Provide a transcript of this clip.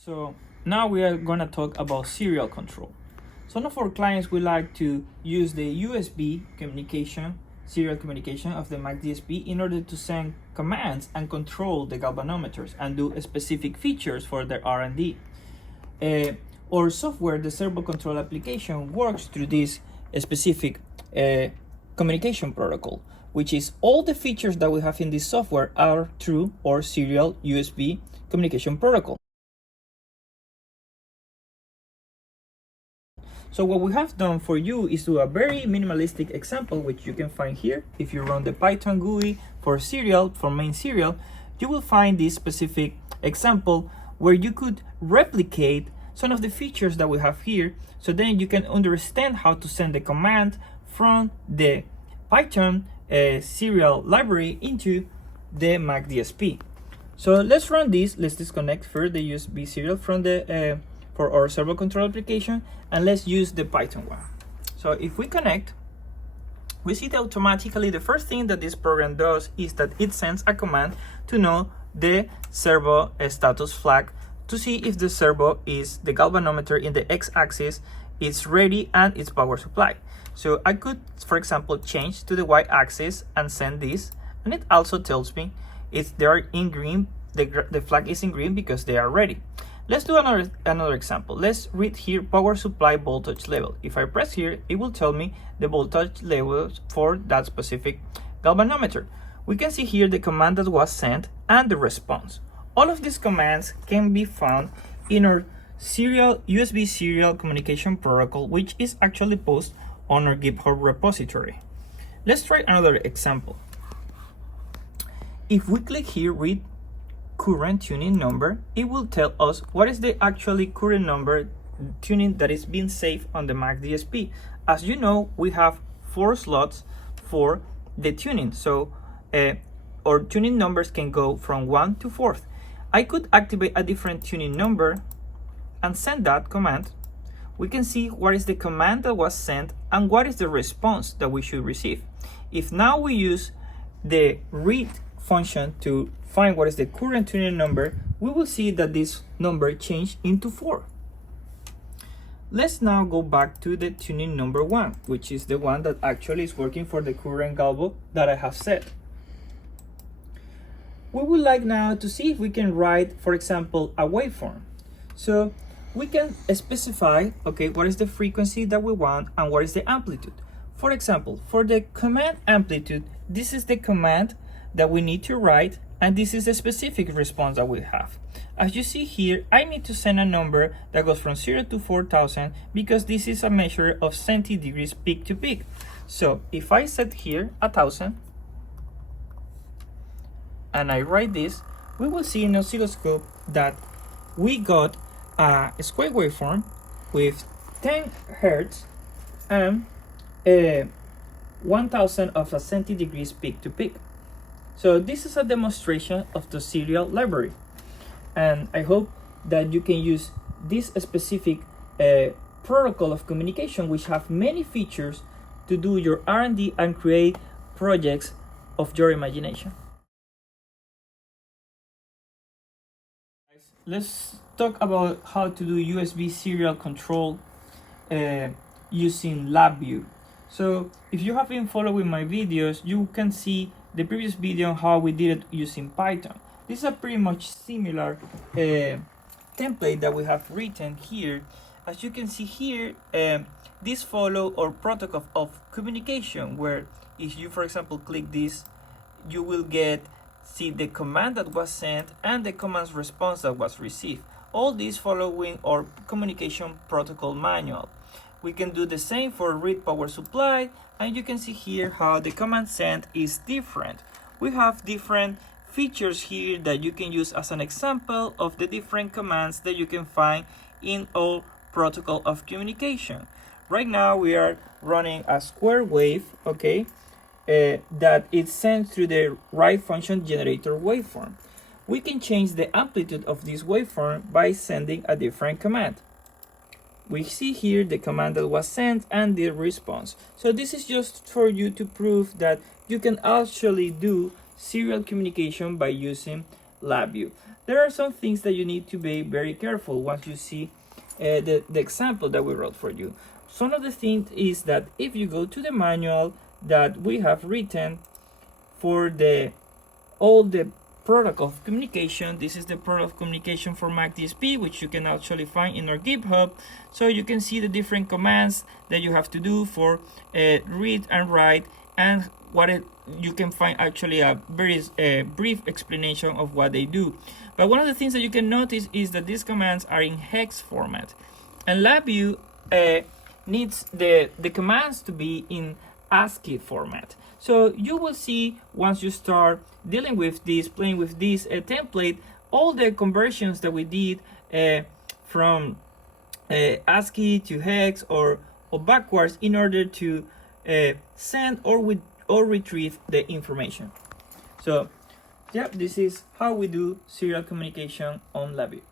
So now we are going to talk about serial control. Some of our clients would like to use the USB communication, serial communication of the Mach-DSP in order to send commands and control the galvanometers and do specific features for their R&D. Our software, the servo control application, works through this specific communication protocol, which is all the features that we have in this software are through our serial USB communication protocol. So what we have done for you is do a very minimalistic example, which you can find here. If you run the Python GUI for serial, for main serial, you will find this specific example where you could replicate some of the features that we have here. So then you can understand how to send the command from the Python serial library into the Mach-DSP. So let's run this. Let's disconnect first the USB serial from the for our servo control application, and let's use the Python one. So if we connect, we see that automatically the first thing that this program does is that it sends a command to know the servo status flag to see if the servo is the galvanometer in the x-axis is ready and its power supply. So I could, for example, change to the y-axis and send this, and it also tells me they are in green, the flag is in green because they are ready. Let's do another example. Let's read here power supply voltage level. If I press here, it will tell me the voltage level for that specific galvanometer. We can see here the command that was sent and the response. All of these commands can be found in our USB serial communication protocol, which is actually posted on our GitHub repository. Let's try another example. If we click here, read current tuning number, it will tell us what is the actually current number tuning that is being saved on the Mach-DSP. As you know, we have 4 slots for the tuning, so our tuning numbers can go from 1 to 4th. I could activate a different tuning number and send that command. We can see what is the command that was sent and what is the response that we should receive. If now we use the read function to find what is the current tuning number, we will see that this number changed into 4. Let's now go back to the tuning number 1, which is the one that actually is working for the current galvo that I have set. We would like now to see if we can write, for example, a waveform. So we can specify, okay, what is the frequency that we want and what is the amplitude. For example, for the command amplitude, this is the command that we need to write, and this is a specific response that we have. As you see here, I need to send a number that goes from 0 to 4000 because this is a measure of centi-degrees peak to peak. So if I set here 1000 and I write this, we will see in oscilloscope that we got a square waveform with 10 Hertz and 1000 of a centi-degrees peak to peak. So this is a demonstration of the serial library, and I hope that you can use this specific protocol of communication, which have many features to do your R&D and create projects of your imagination. Let's talk about how to do USB serial control using LabVIEW. So if you have been following my videos, you can see the previous video on how we did it using Python. This is a pretty much similar template that we have written here. As you can see here, this follow our protocol of communication, where if you, for example, click this, you will see the command that was sent and the command's response that was received. All this following our communication protocol manual. We can do the same for read power supply, and you can see here how the command sent is different. We have different features here that you can use as an example of the different commands that you can find in all protocol of communication. Right now we are running a square wave, okay, that is sent through the right function generator waveform. We can change the amplitude of this waveform by sending a different command. We see here the command that was sent and the response. So this is just for you to prove that you can actually do serial communication by using LabVIEW. There are some things that you need to be very careful once you see the example that we wrote for you. Some of the things is that if you go to the manual that we have written for all the product of communication, this is the product of communication for Mach-DSP, which you can actually find in our Github. So you can see the different commands that you have to do for read and write, and you can find actually a very brief explanation of what they do. But one of the things that you can notice is that these commands are in hex format, and LabVIEW needs the commands to be in ASCII format. So you will see once you start dealing with this, playing with this template, all the conversions that we did from ASCII to hex or backwards in order to send or retrieve the information. So yeah, this is how we do serial communication on LabVIEW.